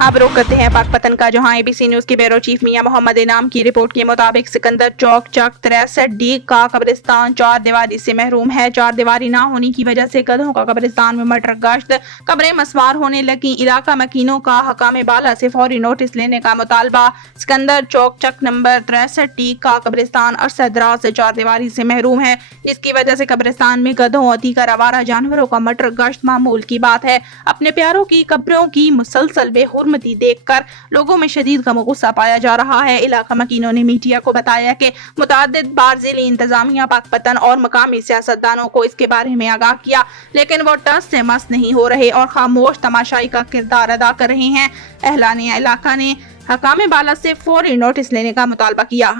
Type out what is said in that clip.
अब रुख करते हैं पाकपतन का, जहां एबीसी न्यूज के ब्यूरो चीफ मियां मोहम्मद इनाम की रिपोर्ट के मुताबिक सिकंदर चौक चक 63D का कब्रिस्तान चार दीवारी से महरूम है। चार दीवारी ना होने की वजह से गधों का कब्रिस्तान में मटर गश्त, कब्रें मसवार होने लगी। इलाका मकीनों का हकाम बाला से फौरी नोटिस लेने का मुतालबा। सिकंदर चौक चक नंबर 63D का कब्रिस्तान अरसा दराज से चार दीवारी से महरूम है। इसकी वजह से कब्रिस्तान में गधों और दीगर आवारा जानवरों का मटर गश्त मामूल की बात है। अपने प्यारों की कब्रों की मुसलसल बेहुरमती देखकर लोगों में शदीद गम गुस्सा पाया जा रहा है। इलाका मकीनों ने मीडिया को बताया कि मुतअद्दिद बार जिली इंतजामिया पाकपतन और मकामी सियासतदानों को इसके बारे में आगाह किया, लेकिन वो टस से मस नहीं हो रहे और खामोश तमाशाई का किरदार अदा कर रहे हैं। अहलाने इलाका ने हकाम बाला से फौरी नोटिस लेने का मुतालबा किया।